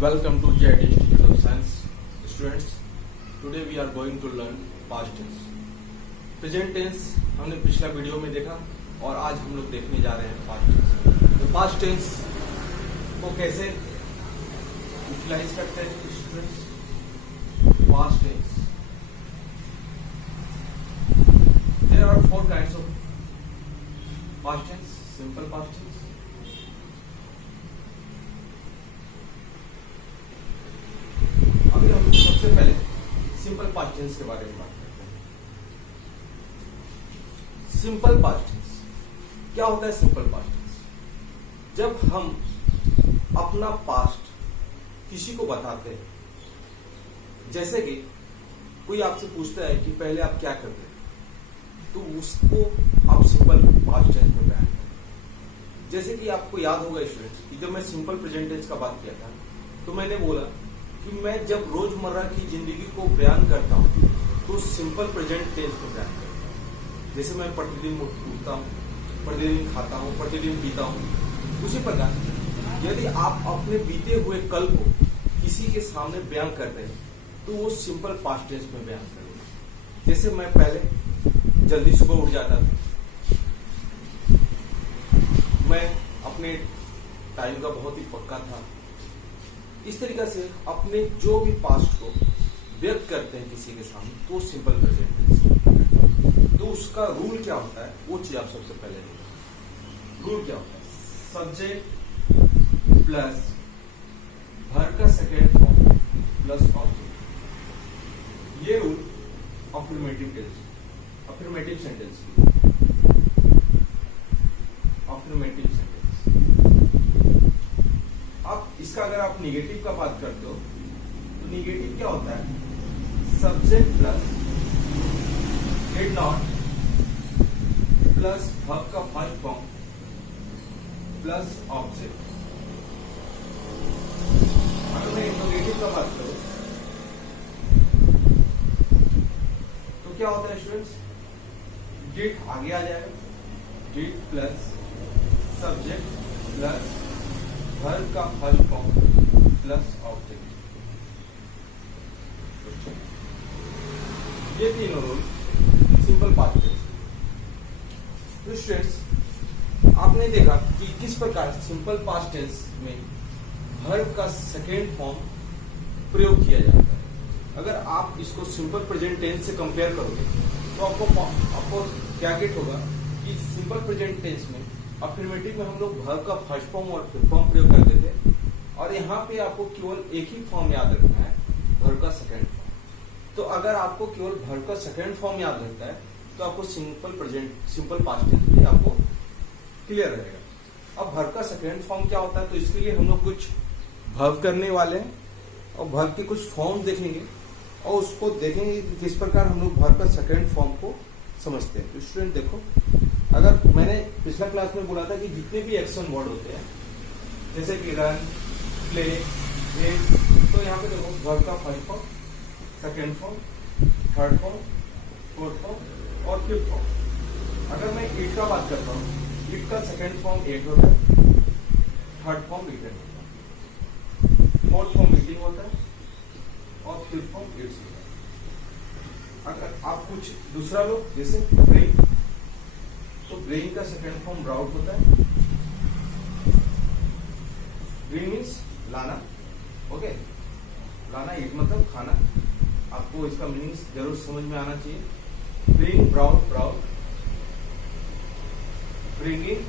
Welcome to JIT Institute of Science. Students, today we are going to learn past tense. Present tense हमने पिछला video में देखा और आज हम लोग देखने जा रहे हैं पास्ट टेंस। तो पास्ट टेंस को कैसे यूटिलाइज करते हैं students? Past tense, there are four kinds of past tense. Simple past tense, अभी हम सबसे पहले सिंपल पास्ट टेंस के बारे में बात करते हैं। सिंपल पास्ट टेंस क्या होता है? सिंपल पास्ट टेंस जब हम अपना पास्ट किसी को बताते हैं, जैसे कि कोई आपसे पूछता है कि पहले आप क्या करते हैं, तो उसको आप सिंपल पास्ट टेंस में बयान करें। जैसे कि आपको याद होगा स्टूडेंट्स कि जब मैं सिंपल प्रेजेंट टेंस का बात किया था तो मैंने बोला कि मैं जब रोजमर्रा की जिंदगी को बयान करता हूँ तो सिंपल प्रेजेंट टेंस में बयान करता हूँ। जैसे मैं प्रतिदिन उठता हूँ, प्रतिदिन खाता हूँ, प्रतिदिन पीता हूँ, उसी प्रकार यदि आप अपने बीते हुए कल को किसी के सामने बयान करते हैं तो वो सिंपल पास्ट टेंस में बयान करेंगे। जैसे मैं पहले जल्दी सुबह उठ जाता था, मैं अपने टाइम का बहुत ही पक्का था। इस तरीके से अपने जो भी पास्ट को व्यक्त करते हैं किसी के सामने तो सिंपल प्रेजेंट टेंस। तो उसका रूल क्या होता है वो चीज आप सबसे पहले देखिए। रूल क्या होता है? सब्जेक्ट प्लस वर्ब का सेकेंड फॉर्म प्लस ऑब्जेक्ट। ये rule affirmative tense, affirmative sentence, affirmative sentence. अब इसका अगर आप निगेटिव का बात करते हो तो निगेटिव क्या होता है? Subject plus did not plus verb का फर्स्ट फॉर्म प्लस ऑब्जेक्ट। अगर मैं इंट्रोगेटिव का बात करूं तो क्या होता है स्टूडेंट्स? डिड आगे आ जाएगा, did plus subject plus verb का फर्स्ट फॉर्म प्लस ऑब्जेक्ट। ये तीनों रूल सिंपल पास्ट टेंस। तो स्टूडेंट्स आपने देखा कि किस प्रकार सिंपल पास्ट टेंस में वर्ब का सेकेंड फॉर्म प्रयोग किया जाता है। अगर आप इसको सिंपल प्रेजेंट टेंस से कंपेयर करोगे तो आपको क्या गेट होगा कि सिंपल प्रेजेंट टेंस में अफर्मेटिव में हम लोग वर्ब का फर्स्ट फॉर्म और फिफ्थ फॉर्म प्रयोग करते थे, और यहाँ पे आपको केवल एक ही फॉर्म याद रखना है, वर्ब का सेकेंड फॉर्म। तो अगर आपको केवल वर्ब का सेकेंड फॉर्म याद रहता है तो आपको सिंपल पास्ट टेंस भी आपको क्लियर रहेगा। अब वर्ब का सेकेंड फॉर्म क्या होता है, तो इसके लिए हम लोग कुछ वर्ब करने वाले हैं और वर्ब के कुछ फॉर्म देखेंगे और उसको देखेंगे कि किस प्रकार हम लोग वर्ब का सेकेंड फॉर्म को समझते हैं। तो स्टूडेंट देखो, अगर मैंने पिछला क्लास में बोला था कि जितने भी एक्शन वर्ड होते हैं जैसे कि रन, प्ले, रीड, तो यहाँ पे देखो वर्ब का first form, second form, third form, fourth form और फिफ्थ फॉर्म। अगर मैं इट का बात करता हूँ, इट का सेकेंड फॉर्म एट होता है, थर्ड फॉर्म रिटर्न होता है, फोर्थ फॉर्म मीटिंग होता है और फिफ्थ फॉर्म इट्स होता है। अगर आप कुछ दूसरा लो जैसे ब्रेक, तो ब्रेइंग का सेकेंड फॉर्म ब्राउट होता है, ब्रेन मीन्स लाना, ओके, लाना इट मतलब खाना। आपको इसका मीनिंग जरूर समझ में आना चाहिए। ब्रेइंग ब्राउट, ब्राउट, ब्रिंगिंग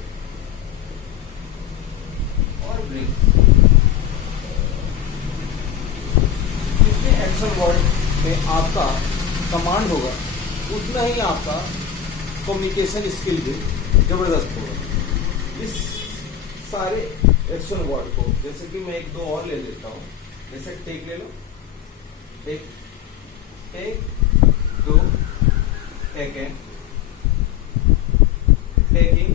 और ब्रिंग। जितने एक्शन वर्ड में आपका कमांड होगा उतना ही आपका कम्युनिकेशन स्किल भी जबरदस्त होगा। इस सारे एक्शन वर्ड को जैसे कि मैं एक दो और ले लेता हूं, जैसे टेक ले लो, take, take, do, taken, taking,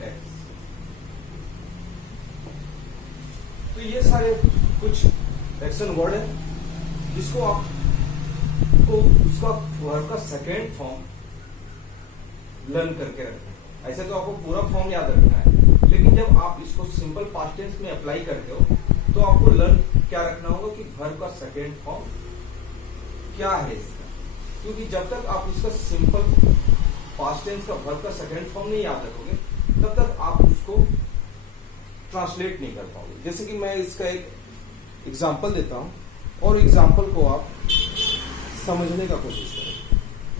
takes. तो ये सारे कुछ एक्शन वर्ड है जिसको आपको उसका वर्ब का सेकेंड फॉर्म लर्न करके रखना है। ऐसे तो आपको पूरा फॉर्म याद रखना है, लेकिन जब आप इसको सिंपल पास्ट टेंस में अप्लाई करते हो तो आपको लर्न क्या रखना होगा कि वर्ब का सेकेंड फॉर्म क्या है इसका, क्योंकि जब तक आप इसका सिंपल पास्ट टेंस का वर्ब का सेकेंड फॉर्म नहीं याद रखोगे तब तक आप उसको ट्रांसलेट नहीं कर पाओगे। जैसे कि मैं इसका एक एग्जाम्पल देता हूं और एग्जाम्पल को आप समझने का कोशिश करें।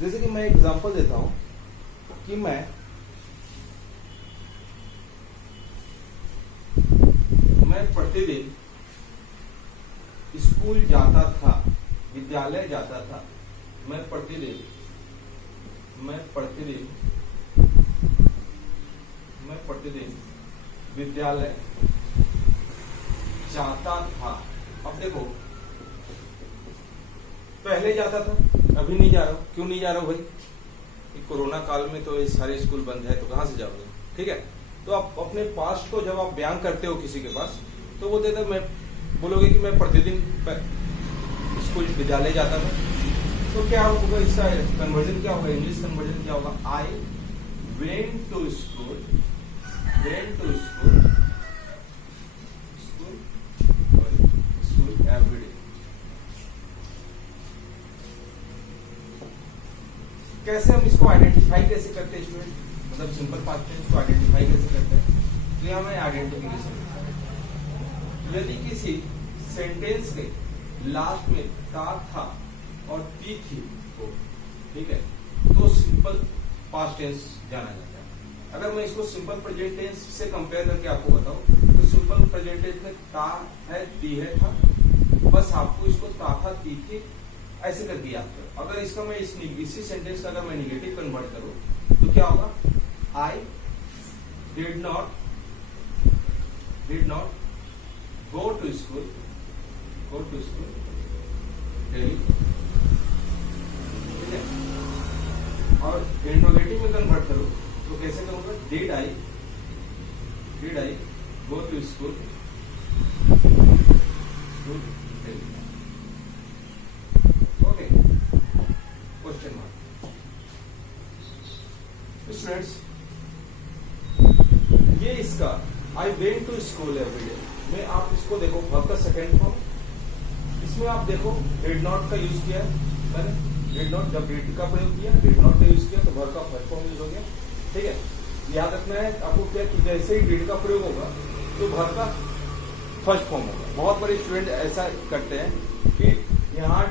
जैसे कि मैं एग्जाम्पल देता हूं कि मैं प्रतिदिन स्कूल जाता था, विद्यालय जाता था। मैं प्रतिदिन विद्यालय जाता था। अब देखो, पहले जाता था, अभी नहीं जा रहा हूं। क्यों नहीं जा रहा हूं भाई? कोरोना काल में तो ये सारे स्कूल बंद है, तो कहां से जाओगे? ठीक है, तो आप अपने पास्ट को जब आप बयान करते हो किसी के पास, तो वो देता मैं बोलोगे कि मैं प्रतिदिन स्कूल विद्यालय जाता था, तो क्या होगा इसका कन्वर्जन? क्या होगा इंग्लिश कन्वर्जन? क्या होगा? I went to school every day. कैसे हम इसको आइडेंटिफाई कैसे करते हैं स्टूडेंट? मतलब सिंपल पास्ट टेंस को आइडेंटिफाई कैसे करते हैं? तो यहां मैं आइडेंटिफिकेशन, यदि किसी सेंटेंस के लास्ट में था और थी हो, ठीक है, तो सिंपल पास्ट टेंस जाना जाता है। अगर मैं इसको सिंपल प्रेजेंट टेंस से कंपेयर करके आपको बताऊं, तो सिंपल प्रेजेंट टेंस में था है, थी है, था, बस आपको इसको था थी ऐसे करके याद करो। अगर इसका मैं इसी सेंटेंस का अगर मैं निगेटिव कन्वर्ट करूं तो क्या होगा? I did not go to school daily, ठीक है। और इंट्रोगेटिव में कन्वर्ट करो तो कैसे करूंगा? Did I go to school daily। ओके, क्वेश्चन मार्क। स्टूडेंट्स, ये इसका I went to school every day में आप इसको देखो, वर्ब का सेकेंड फॉर्म, इसमें आप देखो डिड नॉट का यूज किया है मैंने। डिड नॉट, जब डिड का प्रयोग किया, डिड नॉट का यूज किया तो वर्ब का फर्स्ट फॉर्म यूज हो गया, ठीक है। याद रखना है आपको क्या कि जैसे ही डिड का प्रयोग होगा तो वर्ब का फर्स्ट फॉर्म होगा। बहुत बड़े स्टूडेंट ऐसा करते हैं कि यहाँ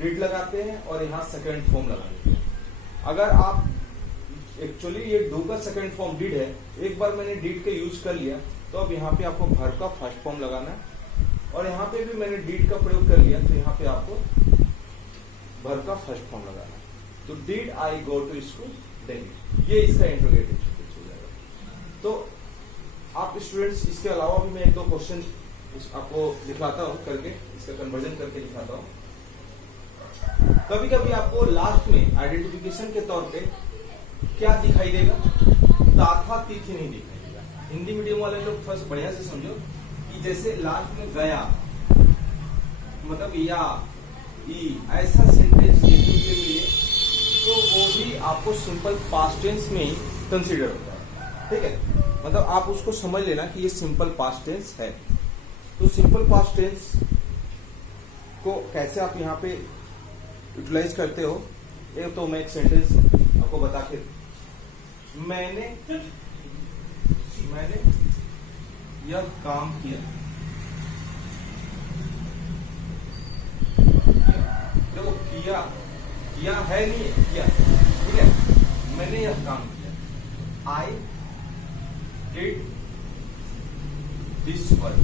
डिड लगाते हैं और यहाँ सेकेंड फॉर्म लगा देते हैं। अगर आप एक्चुअली ये डू का सेकंड फॉर्म डिड है, एक बार मैंने डिड का यूज कर लिया तो अब यहाँ पे आपको वर्ब का फर्स्ट फॉर्म लगाना है, और यहाँ पे भी मैंने डिड का प्रयोग कर लिया तो यहाँ पे आपको वर्ब का फर्स्ट फॉर्म लगाना है। तो did I go to school daily, ये इसका इंट्रोगेटिव सेंटेंस हो जाएगा। तो आप स्टूडेंट्स, इसके अलावा भी मैं एक दो क्वेश्चन आपको दिखाता हूँ करके, इसका कन्वर्जन करके दिखाता हूँ। कभी कभी आपको लास्ट में आइडेंटिफिकेशन के तौर पे क्या दिखाई देगा? था तिथि नहीं दिखाई देगा। हिंदी मीडियम वाले लोग फर्स्ट बढ़िया से समझो कि जैसे लास्ट में गया मतलब या ई ऐसा सेंटेंस देखने के लिए, तो वो भी आपको सिंपल पास्ट टेंस में ही कंसीडर होता है, ठीक है। मतलब आप उसको समझ लेना कि ये सिंपल पास्ट टेंस है। तो सिंपल पास्ट टेंस को कैसे आप यहाँ पे यूटिलाइज करते हो, ये तो मैं एक सेंटेंस आपको बता के, मैंने यह काम किया। देखो किया है नहीं है, किया, ठीक है। मैंने यह काम किया। आई डिड दिस वर्क,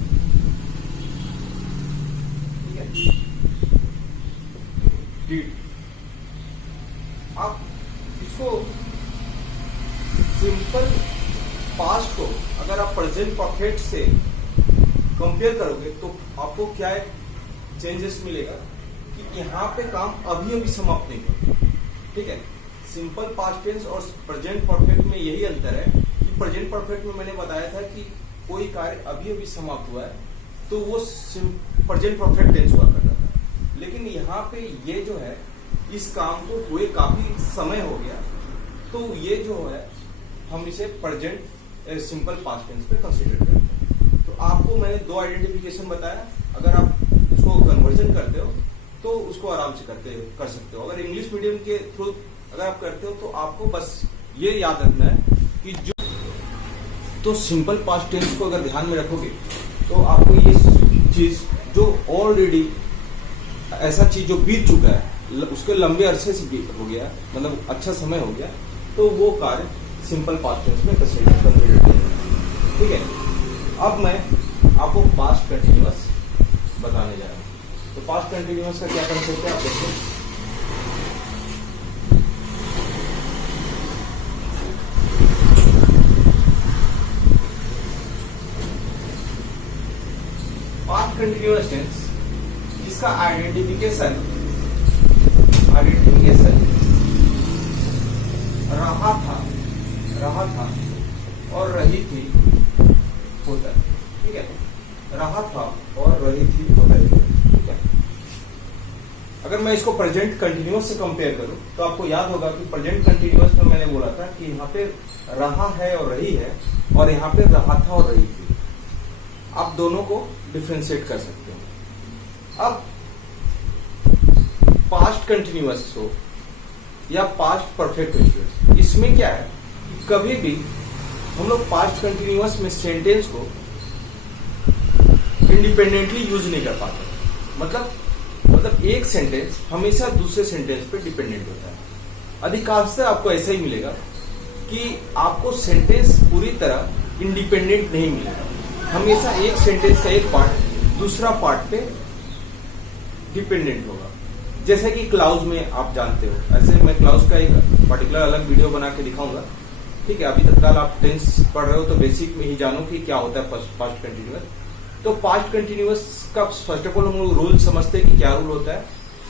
ठीक है। डिड, आप इसको सिंपल पास्ट को अगर आप प्रेजेंट परफेक्ट से कंपेयर करोगे तो आपको क्या चेंजेस मिलेगा कि यहाँ पे काम अभी अभी समाप्त नहीं होगा, ठीक है। सिंपल पास्ट टेंस और प्रेजेंट परफेक्ट में यही अंतर है कि प्रेजेंट परफेक्ट में मैंने बताया था कि कोई कार्य अभी अभी समाप्त हुआ है तो वो प्रेजेंट परफेक्ट टेंस हुआ करता था, लेकिन यहाँ पे ये जो है इस काम को हुए काफी समय हो गया, तो ये जो है हम इसे प्रेजेंट सिंपल पास्ट टेंस पे कंसीडर करते हैं। तो आपको मैंने दो आइडेंटिफिकेशन बताया, अगर आप इसको कन्वर्जन करते हो तो उसको आराम से कर सकते हो। अगर इंग्लिश मीडियम के थ्रू अगर आप करते हो तो आपको बस ये याद रखना है कि जो तो सिंपल पास्ट टेंस को अगर ध्यान में रखोगे तो आपको ये चीज जो ऑलरेडी ऐसा चीज जो बीत चुका है, उसके लंबे अरसे से हो गया, मतलब अच्छा समय हो गया, तो वो कार्य सिंपल पास्ट टेंस में कंप्लीट है। ठीक है, अब मैं आपको पास्ट कंटिन्यूअस बताने जा रहा हूं। तो पास्ट कंटिन्यूअस का क्या कंसेप्ट है आप देखो। पास्ट कंटिन्यूअस टेंस जिसका आइडेंटिफिकेशन रहा था और रही थी होता है। ठीक है, रहा था और रही थी होता है। ठीक है, अगर मैं इसको प्रेजेंट कंटिन्यूअस से कंपेयर करूं तो आपको याद होगा कि प्रेजेंट कंटिन्यूअस में मैंने बोला था कि यहाँ पे रहा है और रही है, और यहाँ पे रहा था और रही थी। आप दोनों को डिफ्रेंशिएट कर सकते हो। अब पास्ट कंटिन्यूअस हो या पास्ट परफेक्ट कंटिन्यूअस, इसमें क्या है कि कभी भी हम लोग पास्ट कंटिन्यूअस में सेंटेंस को इंडिपेंडेंटली यूज नहीं कर पाते। मतलब एक सेंटेंस हमेशा दूसरे सेंटेंस पे डिपेंडेंट होता है। अधिकांशतः आपको ऐसा ही मिलेगा कि आपको सेंटेंस पूरी तरह इंडिपेंडेंट नहीं मिलेगा। हमेशा एक सेंटेंस का एक पार्ट दूसरा पार्ट पे डिपेंडेंट होगा। जैसे कि क्लाउज में आप जानते हो, ऐसे मैं क्लाउज का एक पर्टिकुलर अलग वीडियो बना के दिखाऊंगा। ठीक है, अभी तत्काल आप टेंस पढ़ रहे हो तो बेसिक में ही जानो कि क्या होता है पास्ट कंटिन्यूअस। तो पास्ट कंटिन्यूअस का फर्स्ट ऑफ ऑल हम लोग रूल समझते हैं कि क्या रूल होता है।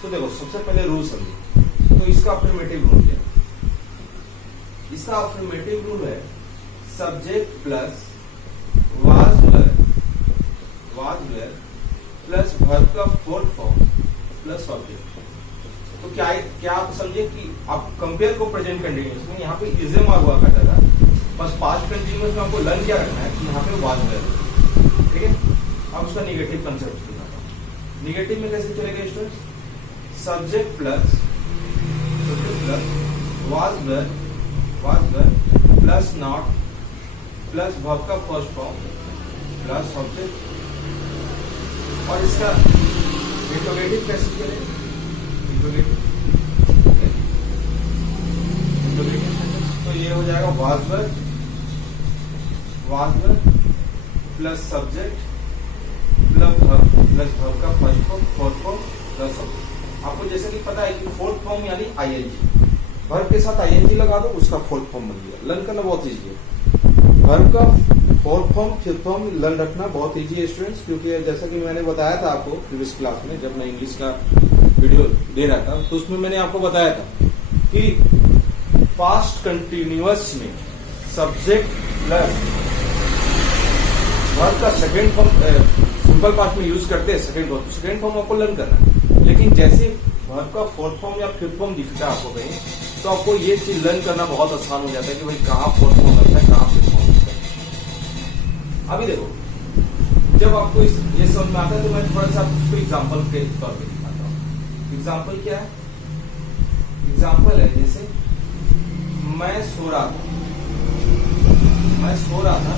तो देखो, सबसे पहले रूल समझिए। तो इसका अफर्मेटिव रूल क्या है? इसका अफर्मेटिव रूल है subject plus was were plus verb का फोर्थ फॉर्म प्लस ऑब्जेक्ट। तो क्या आप समझे कि आप कंपेयर को प्रेजेंट कंटिन्यूअस में, यहाँ पे इजे मार हुआ करता था, बस पास्ट कंटिन्यूअस में आपको लर्न क्या रखना है कि यहाँ पे वाज वेयर। ठीक है, अब उसका निगेटिव कंसेप्ट दिखाता हूँ। निगेटिव में कैसे चलेगा students? Subject plus was were plus not plus verb का फर्स्ट फॉर्म प्लस ऑब्जेक्ट। और इसका इंट्रोगेटिव कैसे चलेगा? इंट्रोगेटिव तो ये हो जाएगा was were plus subject plus verb का first form fourth form plus object. आपको जैसे कि पता है कि फोर्थ फॉर्म यानी आईएनजी, वर्ब के साथ आईएनजी लगा दो, उसका फोर्थ फॉर्म बन गया। लर्न करना बहुत इजी है। वर्ब का fourth form fifth form learn रखना बहुत इजी है स्टूडेंट्स, क्योंकि जैसा कि मैंने बताया था आपको प्रीवियस क्लास में जब मैं इंग्लिश का वीडियो दे रहा था, तो उसमें मैंने आपको बताया था कि पास्ट कंटिन्यूअस में सब्जेक्ट प्लस वर्ब का सेकेंड फॉर्म सिंपल पास्ट में यूज करते हैं सेकेंड फॉर्म आपको लर्न करना है। लेकिन जैसे वर्ब का फोर्थ फॉर्म या फिफ्थ फॉर्म दिखता है आपको कहीं, तो आपको ये चीज लर्न करना बहुत आसान हो जाता है कि भाई कहाँ फोर्थ फॉर्म लगता है, कहाँ फिफ्थ फॉर्म लगता है। अभी देखो, जब आपको ये समझ में आता है तो मैं थोड़ा सा आपको एग्जाम्पल के तौर पर दिखाता हूँ। एग्जाम्पल क्या है? एग्जाम्पल है जैसे मैं सो रहा था,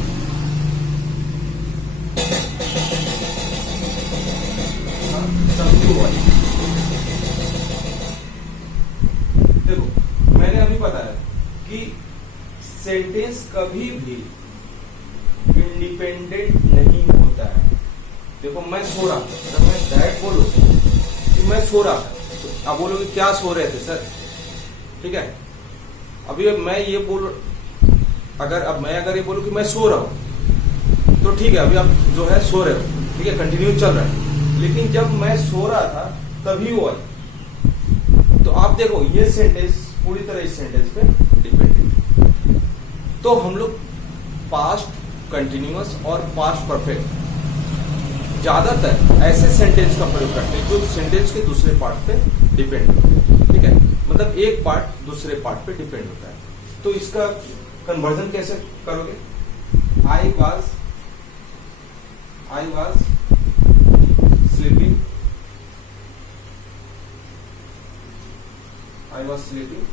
देखो मैंने अभी बताया कि सेंटेंस कभी भी इंडिपेंडेंट नहीं होता है। देखो मैं सो रहा था, जब मैं डायरेक्ट बोलूं कि मैं सो रहा था तो आप बोलोगे क्या सो रहे थे सर? ठीक है, अभी मैं ये बोल अगर ये बोलूं कि मैं सो रहा हूं तो ठीक है, अभी आप जो है सो रहे हो, ठीक है, कंटिन्यू चल रहा है। लेकिन जब मैं सो रहा था तभी वो आई, तो आप देखो ये सेंटेंस पूरी तरह इस सेंटेंस पे डिपेंडेंट। तो हम लोग पास्ट कंटिन्यूअस और पास्ट परफेक्ट ज्यादातर ऐसे सेंटेंस का प्रयोग करते हैं जो सेंटेंस के दूसरे पार्ट पे डिपेंड होते हैं। ठीक है, मतलब एक पार्ट दूसरे पार्ट पे डिपेंड होता है। तो इसका कन्वर्जन कैसे करोगे? I I was sleeping, I was sleeping,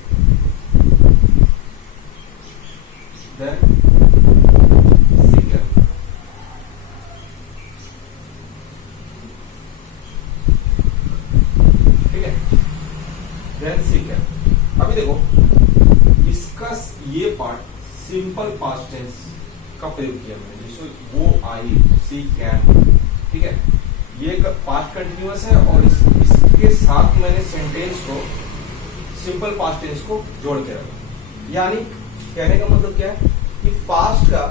then singer. ठीक है, देन सिंगर। अभी देखो इसका ये पार्ट सिंपल पास्ट टेंस का प्रयोग किया मैंने, जैसे वो आई, सी कैन। ठीक है, ये पास्ट कंटिन्यूअस है और इसके साथ मैंने सेंटेंस को सिंपल पास्ट टेंस को जोड़ के रखा। यानी कहने का मतलब क्या है कि पास्ट का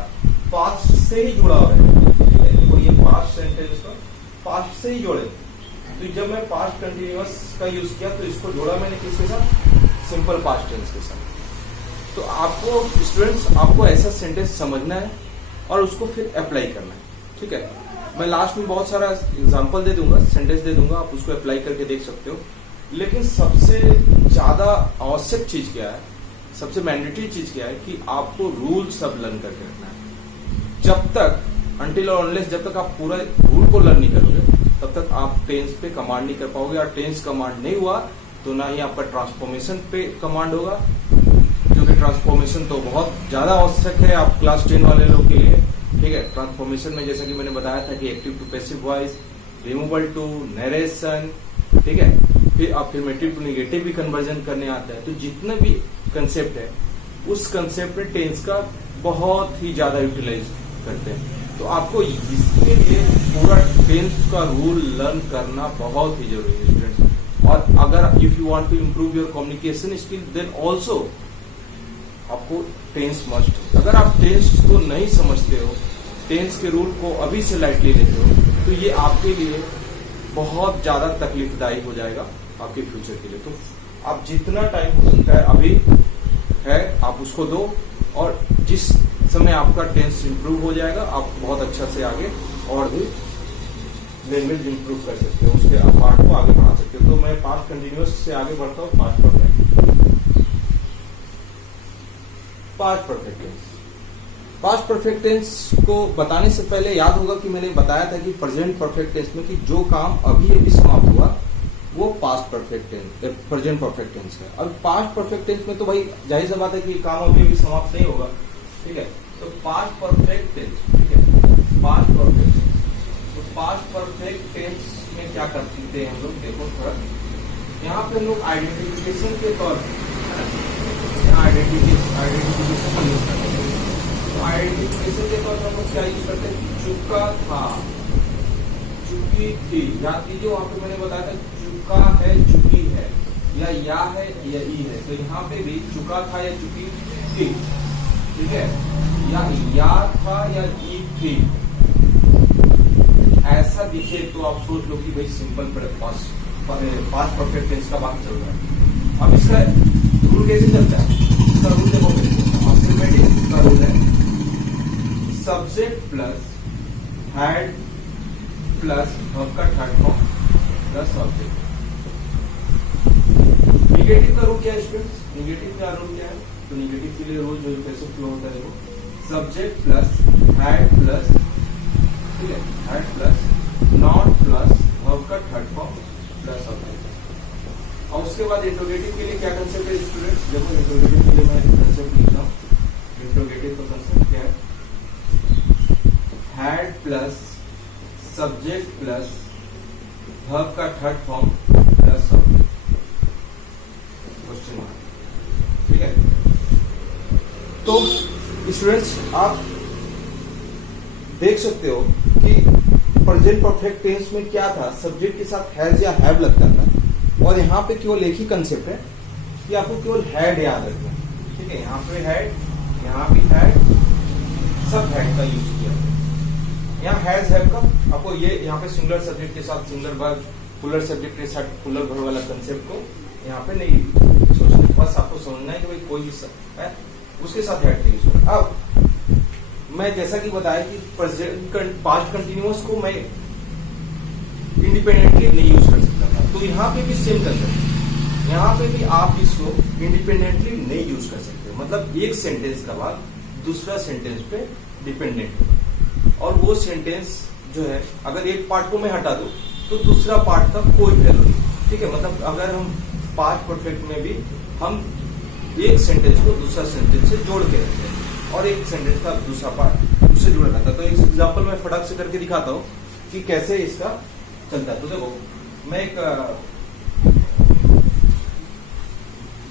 पास्ट से ही जुड़ा हुआ है। ठीक है, तो ये पास्ट सेंटेंस को पास्ट से ही जोड़े। तो जब मैं पास्ट कंटिन्यूअस का यूज किया तो इसको जोड़ा मैंने किसके साथ, सिंपल पास्ट टेंस के साथ। तो आपको स्टूडेंट्स, आपको ऐसा सेंटेंस समझना है और उसको फिर अप्लाई करना है। ठीक है, मैं लास्ट में बहुत सारा एग्जांपल दे दूंगा, सेंटेंस दे दूंगा, आप उसको अप्लाई करके देख सकते हो। लेकिन सबसे ज्यादा आवश्यक चीज क्या है, सबसे मैंडेटरी चीज क्या है कि आपको रूल सब लर्न करके रखना है। जब तक अनटिल और अनलेस जब तक आप पूरा रूल को लर्न नहीं करोगे तब तक आप टेंस पे कमांड नहीं कर पाओगे। और टेंस कमांड नहीं हुआ तो ना ही आपका ट्रांसफॉर्मेशन पे कमांड होगा, क्योंकि ट्रांसफॉर्मेशन तो बहुत ज्यादा आवश्यक है आप क्लास 10 वाले लोग के लिए। ठीक है, ट्रांसफॉर्मेशन में जैसा कि मैंने बताया था कि active to passive voice, removal to narration, ठीक है, फिर अफर्मेटिव टू नेगेटिव भी कन्वर्जन करने आता है। तो जितने भी कंसेप्ट है उस कंसेप्ट में टेंस का बहुत ही ज्यादा यूटिलाइज करते हैं। तो आपको इसके लिए पूरा टेंस का रूल लर्न करना बहुत ही जरूरी है स्टूडेंट्स। और अगर if you want to improve your communication skill then also आपको टेंस मस्ट। अगर आप टेंस को नहीं समझते हो, टेंस के रूल को अभी से लाइटली लेते हो, तो ये आपके लिए बहुत ज्यादा तकलीफदायी हो जाएगा आपके फ्यूचर के लिए। तो आप जितना टाइम हो सकता है अभी है आप उसको दो, और जिस समय आपका टेंस इंप्रूव हो जाएगा आप बहुत अच्छा से आगे और भी लैंग्वेज इंप्रूव कर सकते हो, उसके पार्ट को आगे बढ़ा सकते हो। तो मैं पास्ट कंटिन्यूअस से आगे बढ़ता हूँ past perfect. Past perfect tense, past perfect tense को बताने से पहले याद होगा कि मैंने बताया था कि प्रेजेंट परफेक्ट टेंस में कि जो काम अभी अभी समाप्त हुआ वो past perfect tense, present perfect tense है। अब पास्ट परफेक्ट टेंस में तो भाई जाहिर सी बात है कि काम अभी अभी समाप्त नहीं होगा। ठीक है, तो पास्ट परफेक्ट टेंस, ठीक है, पास्ट परफेक्ट टेंस। तो पास्ट परफेक्ट टेंस में क्या करते हैं हम लोग, देखो थोड़ा यहाँ पे हम लोग आइडेंटिफिकेशन के तौर पर यहाँ आइडेंटिफिकेशन का यूज करते हैं। तो आइडेंटिफिकेशन के तौर पर हम लोग क्या यूज करते हैं, चुका था, चुकी थी। याद कीजिए वहां पे मैंने बताया था चुका है, चुकी है, या है या ई है। तो यहाँ पे भी चुका था या चुकी थी, ठीक है, या था या ई थी, ऐसा दिखे तो आप सोच लो कि भाई सिंपल पास्ट परफेक्ट टेंस का बात चल रहा है। अब इसका रूल कैसे चलता है, इसका रूल देखो, अफर्मेटिव का रूल है subject plus had plus verb का third form plus object. Negative का रूल क्या है स्टूडेंट्स, निगेटिव का रूल क्या है, तो निगेटिव के लिए रूल जो कैसे फ्लो होता है देखो, सब्जेक्ट प्लस हैड प्लस, ठीक है, had plus not plus verb का थर्ड फॉर्म प्लस ऑब्जेक्ट। और उसके बाद इंट्रोगेटिव के लिए क्या कंसेप्ट है स्टूडेंट्स, देखो इंट्रोगेटिव के लिए मैं कंसेप्ट लिखता हूँ। इंट्रोगेटिव का कंसेप्ट क्या है, had plus subject plus verb का third form plus object, question mark. ठीक है, तो स्टूडेंट्स आप देख सकते हो कि प्रेजेंट परफेक्ट टेंस में क्या था, सब्जेक्ट के साथ हैज या हैव लगता था, और यहाँ पे केवल एक ही कंसेप्ट है कि आपको केवल हैड याद रखना है। ठीक है, यहाँ पे हैड, यहाँ भी हैड, सब हैड का यूज किया। यहाँ हैज हैव का आपको ये यहाँ पे सिंगुलर सब्जेक्ट के साथ सिंगुलर वर्ब, प्लूरल सब्जेक्ट के साथ प्लूरल वर्ब वाला कंसेप्ट को यहाँ पे नहीं सोचना, बस आपको समझना है कि भाई कोई भी है उसके साथ ऐड का यूज होगा। अब मैं जैसा कि बताया कि प्रेजेंट पास्ट कंटिन्यूअस को मैं इंडिपेंडेंटली नहीं यूज कर सकता था, तो यहाँ पे भी सेम कंसेप्ट, यहाँ पे भी आप इसको इंडिपेंडेंटली नहीं यूज कर सकते। मतलब एक सेंटेंस का बाद दूसरा सेंटेंस पे डिपेंडेंट होगा, और वो सेंटेंस जो है अगर एक पार्ट को मैं हटा दूं तो दूसरा पार्ट का कोई वैल्यू नहीं। ठीक है, मतलब अगर हम पास्ट परफेक्ट में भी हम एक सेंटेंस को दूसरा सेंटेंस से जोड़ के रखते हैं और एक सेंटेंस का दूसरा पार्ट उससे जुड़ा रहता है। तो एक एग्जांपल मैं फटाक से करके दिखाता हूं कि कैसे इसका चलता है। तो देखो, मैं एक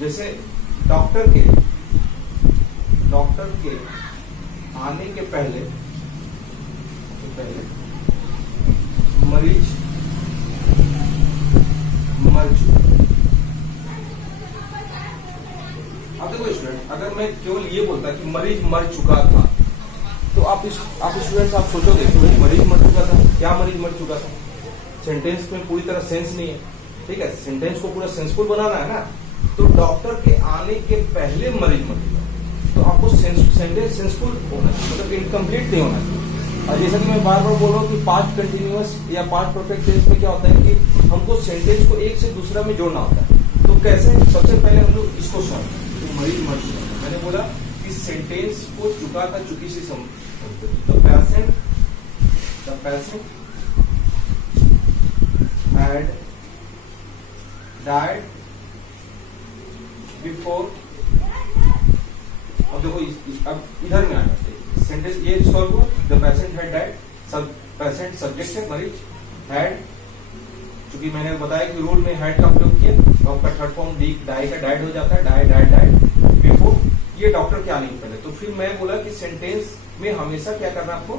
जैसे डॉक्टर के आने के पहले मरीज मर चुका। अब देखो स्टूडेंट, अगर मैं केवल ये बोलता कि मरीज मर चुका था तो आप स्टूडेंट्स आप सोचोगे कि भाई मरीज मर चुका था, क्या मरीज मर चुका था? सेंटेंस में पूरी तरह सेंस नहीं है। ठीक है, सेंटेंस को पूरा सेंसफुल बनाना है ना। तो डॉक्टर के आने के पहले मरीज मर चुका, तो आपको सेंटेंस सेंसफुल होना चाहिए, मतलब इनकम्प्लीट नहीं होना चाहिए। और जैसा कि मैं बार बार बोल रहा हूँ कि पास्ट कंटिन्यूअस या पास्ट परफेक्ट टेंस में क्या होता है कि हमको सेंटेंस को एक से दूसरा में जोड़ना होता है। तो कैसे? सबसे पहले हम लोग इसको समझते हैं, तो मरीज मर चुका था, मैंने बोला कि सेंटेंस को चुका था चुकी से समझते। तो पेशेंट had died before। अब देखो अब इधर में आना चाहिए सेंटेंस, ये सॉल्व हुआ। द पेशेंट हैड डाइड, सब पेशेंट सब्जेक्ट है, मरीज हैड, क्योंकि मैंने बताया कि रूल में हैड का प्रयोग किया, वर्ब का थर्ड फॉर्म डाई का डाइड हो जाता है, डाइड बिफोर, ये डॉक्टर के आने के पहले। तो फिर मैं बोला कि सेंटेंस में हमेशा क्या करना आपको,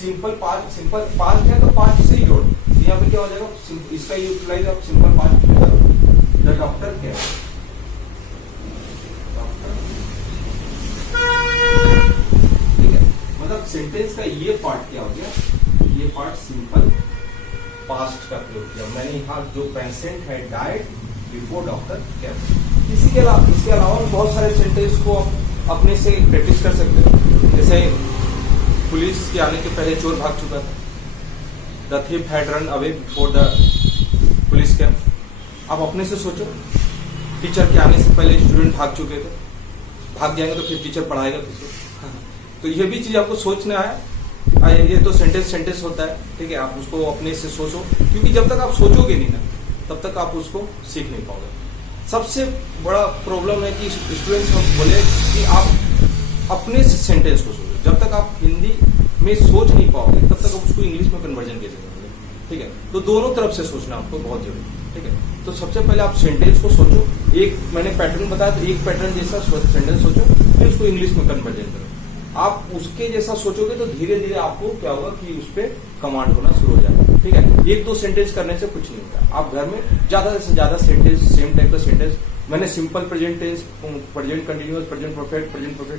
सिंपल पास्ट है तो पास्ट से ही जोड़ो। यहाँ पे क्या हो जाएगा, इसका यूटिलाइज आप सिंपल पास्ट में करो। द डॉक्टर क्या है, ठीक है, मतलब सेंटेंस का ये पार्ट क्या हो गया, ये पार्ट सिंपल पास्ट का प्रयोग किया मैंने यहाँ। जो पेशेंट है डाइड बिफोर डॉक्टर क्या। इसके अलावा बहुत सारे सेंटेंस को आप अपने से प्रैक्टिस कर सकते हैं। जैसे पुलिस के आने के पहले चोर भाग चुका था, the thief had run away before the police came। आप अपने से सोचो, टीचर के आने से पहले स्टूडेंट भाग चुके थे, भाग जाएंगे तो फिर टीचर पढ़ाएगा किसको? तो ये भी चीज आपको सोचना है। ये तो सेंटेंस होता है, ठीक है, आप उसको अपने से सोचो, क्योंकि जब तक आप सोचोगे नहीं ना तब तक आप उसको सीख नहीं पाओगे। सबसे बड़ा प्रॉब्लम है कि स्टूडेंट्स हम बोले कि आप अपने से सेंटेंस को सोचो। जब तक आप हिंदी में सोच नहीं पाओगे तब तक आप उसको इंग्लिश में कन्वर्जन कैसे करोगे? ठीक है, तो दोनों तरफ से सोचना आपको बहुत जरूरी है। ठीक है, तो सबसे पहले आप सेंटेंस को सोचो, एक मैंने पैटर्न बताया तो एक पैटर्न जैसा सेंटेंस सोचो, फिर उसको इंग्लिश में कन्वर्जन करो। आप उसके जैसा सोचोगे तो धीरे धीरे आपको क्या होगा कि उस पर कमांड होना शुरू हो जाएगा। ठीक है, एक दो सेंटेंस करने से कुछ नहीं होता। आप घर में ज्यादा से ज्यादा सेंटेंस, सेम टाइप का सेंटेंस, मैंने simple present tense, present continuous, present perfect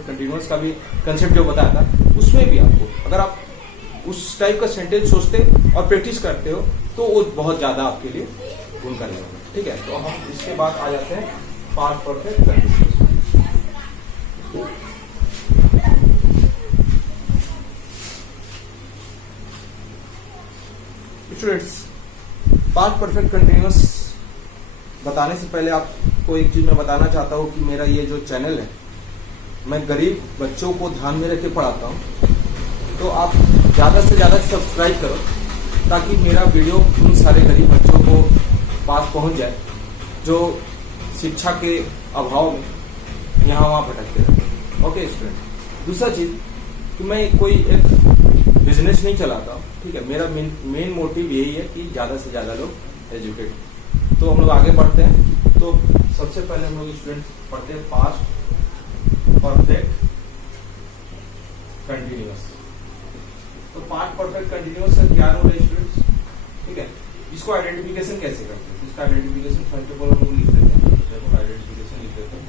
continuous का भी कंसेप्ट जो बताया था, उसमें भी आपको अगर आप उस टाइप का सेंटेंस सोचते और प्रैक्टिस करते हो तो वो बहुत ज्यादा आपके लिए गुणकारी होगा। ठीक है, तो हम इसके बाद आ जाते हैं past perfect continuous. Students, past perfect continuous बताने से पहले आपको एक चीज मैं बताना चाहता हूँ कि मेरा ये जो चैनल है, मैं गरीब बच्चों को ध्यान में रख के पढ़ाता हूँ। तो आप ज्यादा से ज्यादा सब्सक्राइब करो ताकि मेरा वीडियो उन सारे गरीब बच्चों को पास पहुंच जाए जो शिक्षा के अभाव में यहाँ वहाँ भटकते रहते। ओके स्टूडेंट, दूसरा चीज कि मैं कोई एक बिजनेस नहीं चलाता हूँ। ठीक है, मेरा मेन मोटिव यही है कि ज्यादा से ज्यादा लोग एजुकेट। तो हम लोग आगे बढ़ते हैं। तो सबसे पहले हम लोग स्टूडेंट पढ़ते हैं पास्ट परफेक्ट कंटिन्यूअस। तो पास्ट परफेक्ट कंटिन्यूअस का क्या रोल है स्टूडेंट्स? ठीक है, इसको आइडेंटिफिकेशन कैसे करते हैं? इसका आइडेंटिफिकेशन फर्स्ट ऑफ ऑल हम लोग लिख देते हैं। देखो आइडेंटिफिकेशन लिख देते हैं।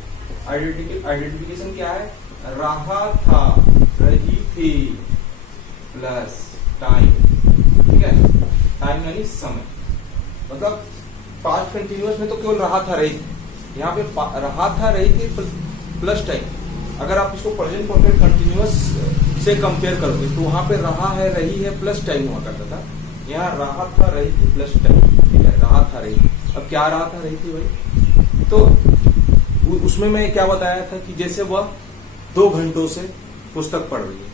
आइडेंटिफिकेशन क्या है? रहा था, रही थी प्लस टाइम। ठीक है, टाइम यानी समय। मतलब पास्ट कंटिन्यूअस में तो केवल रहा था, रही थी। यहाँ पे रहा था, रही थी प्लस टाइम। अगर आप इसको प्रेजेंट परफेक्ट कंटिन्यूअस से कंपेयर करोगे तो वहां पे रहा है, रही है प्लस टाइम हुआ करता था। यहाँ रहा था, रही थी प्लस टाइम। ठीक है, रहा था, रही थी। अब क्या रहा था, रही थी भाई? तो उसमें मैं क्या बताया था कि जैसे वह 2 घंटों से पुस्तक पढ़ रही है।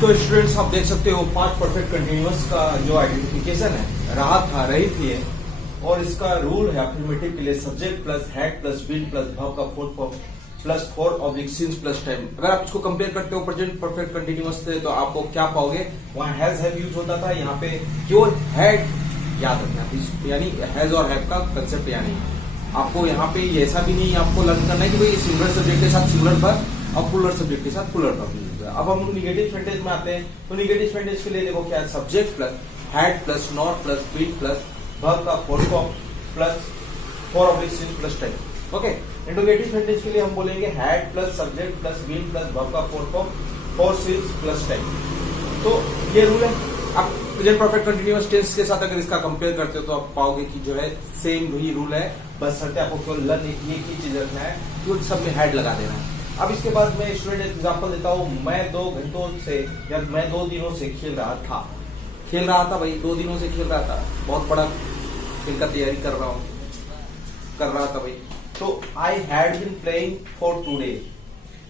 तो स्टूडेंट्स आप देख सकते हो पांच परफेक्ट कंटिन्यूअस का जो आइडेंटिफिकेशन है रही थी और इसका रूल है अफर्मेटिव के लिए subject plus had plus been plus verb का fourth form plus 4 oblique since plus time. अगर आप इसको कंपेयर करते हो प्रेजेंट परफेक्ट कंटिन्यूअस से तो आपको क्या पाओगे, वहां हैज हैव यूज होता था, यहाँ पे केवल हैड याद रखना, यानी हैज और हैव का कंसेप्ट यानी आपको यहाँ पे ऐसा भी नहीं आपको लर्न करना है कि भाई सिंगुलर सब्जेक्ट के साथ सिंगुलर वर्ब और प्लूरल सब्जेक्ट के साथ प्लूरल वर्ब। अब हम निगेटिव सेंटेंस में आते हैं तो निगेटिव सेंटेंस के लिए देखो क्या है, subject plus had plus not plus been plus verb का fourth form plus 4 oblique since plus time. Okay, interrogative sentence के लिए हम बोलेंगे had plus subject plus been plus verb का fourth form 4 since plus time. तो ये rule है। आप प्रेजेंट परफेक्ट कंटिन्यूअस टेंस के साथ अगर इसका कंपेयर करते हो तो आप पाओगे कि जो है सेम वही रूल है, बस सत्य आपको केवल लर्न एक ही चीज रखना है कि सब में हैड लगा देना है। अब इसके बाद मैं स्टूडेंट एग्जांपल देता हूँ, मैं 2 घंटों से या मैं 2 दिनों से खेल रहा था भाई, 2 दिनों से खेल रहा था, बहुत बड़ा खेल का तैयारी कर रहा था भाई। तो I had been playing for 2 days,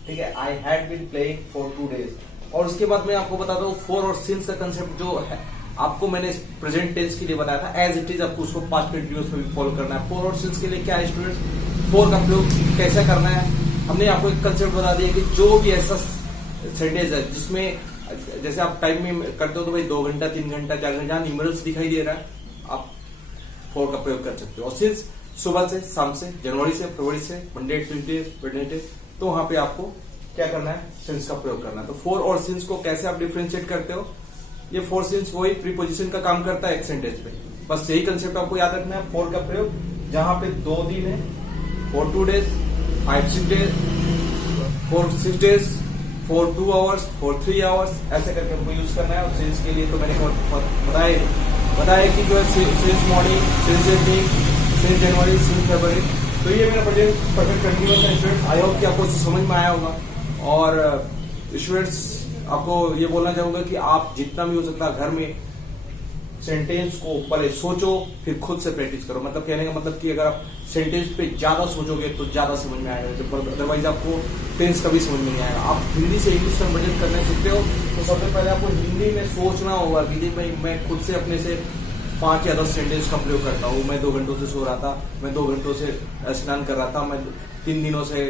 ठीक है, I had been playing for 2 days. और उसके बाद मैं आपको बताता हूँ फोर और सिंस का कंसेप्ट जो है आपको मैंने प्रेजेंट टेंस के लिए बताया था एज इट इज, आपको उसको पास्ट कंटिन्यूअस में भी फॉलो करना है। फोर और सिंस के लिए क्या है स्टूडेंट्स, फोर का प्रयोग कैसे करना है, हमने आपको एक कंसेप्ट बता दिया कि जो भी ऐसा सेंटेंस है जिसमें जैसे आप टाइम में करते हो तो भाई 2 घंटा 3 घंटा 4 घंटा जहां न्यूमरल्स दिखाई दे रहा है आप फोर का प्रयोग कर सकते हो। और सिंस सुबह से शाम से, जनवरी से फरवरी से, मंडे ट्यूजडे वेडनेसडे, तो वहां पे आपको क्या करना है, सिंस का प्रयोग करना है। तो फोर और सिंस को कैसे आप डिफरेंशिएट करते हो, ये फोर सिंस वही प्रीपोजिशन का काम करता है एक सेंटेंस पे, बस यही कंसेप्ट आपको याद रखना है। फोर का प्रयोग जहां पे 2 दिन है, for 2 days, 5-6 days, for 6 days, for 2 hours, for 3 hours, ऐसे करके हमको यूज करना है। और सिंस के लिए तो मैंने बताया कि जो है since morning, since evening, since January, since February. तो ये मेरा प्रेजेंट परफेक्ट कंटिन्यूअस है स्टूडेंट्स। आई होप कि आपको समझ में आया होगा। और स्टूडेंट्स आपको ये बोलना चाहूंगा कि आप जितना भी हो सकता है घर में सेंटेंस को पहले सोचो फिर खुद से प्रैक्टिस करो। मतलब कहने का मतलब कि अगर आप सेंटेंस पे ज्यादा सोचोगे तो ज्यादा समझ में आएगा, अदरवाइज आपको टेंस कभी समझ में नहीं आएगा। आप हिंदी से इंग्लिश कन्वर्जन करना सीखते हो तो सबसे पहले आपको हिंदी में सोचना होगा कि भाई मैं खुद से अपने से 5 या 10 सेंटेंस का प्रयोग करता हूँ। मैं 2 घंटों से सो रहा था, मैं 2 घंटों से स्नान कर रहा था, मैं 3 दिनों से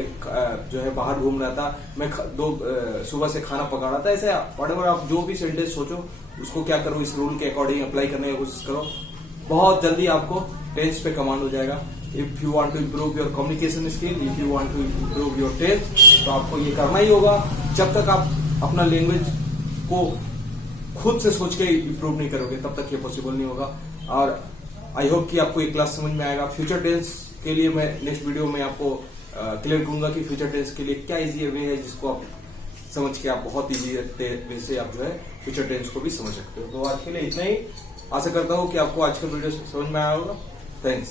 जो है बाहर घूम रहा था, मैं सुबह से खाना पका रहा था। ऐसे व्हाटएवर आप जो भी सेंटेंस सोचो उसको क्या करो, इस रूल के अकॉर्डिंग अप्लाई करने की कोशिश करो। बहुत जल्दी आपको टेंस पे कमांड हो जाएगा। If you want to improve your communication skill, if you want to improve your tense, तो आपको ये करना ही होगा। जब तक आप अपना लैंग्वेज को खुद से सोच के इम्प्रूव नहीं करोगे तब तक ये पॉसिबल नहीं होगा। और आई होप कि आपको ये क्लास समझ में आएगा। फ्यूचर टेंस के लिए मैं नेक्स्ट वीडियो में आपको क्लियर करूंगा कि फ्यूचर टेंस के लिए क्या इजी वे है जिसको आप समझ के आप बहुत इजी वे से आप जो है फ्यूचर टेंस को भी समझ सकते हो। तो आज के लिए इतना ही, आशा करता हूँ कि आपको आज का वीडियो समझ में आया होगा। थैंक्स।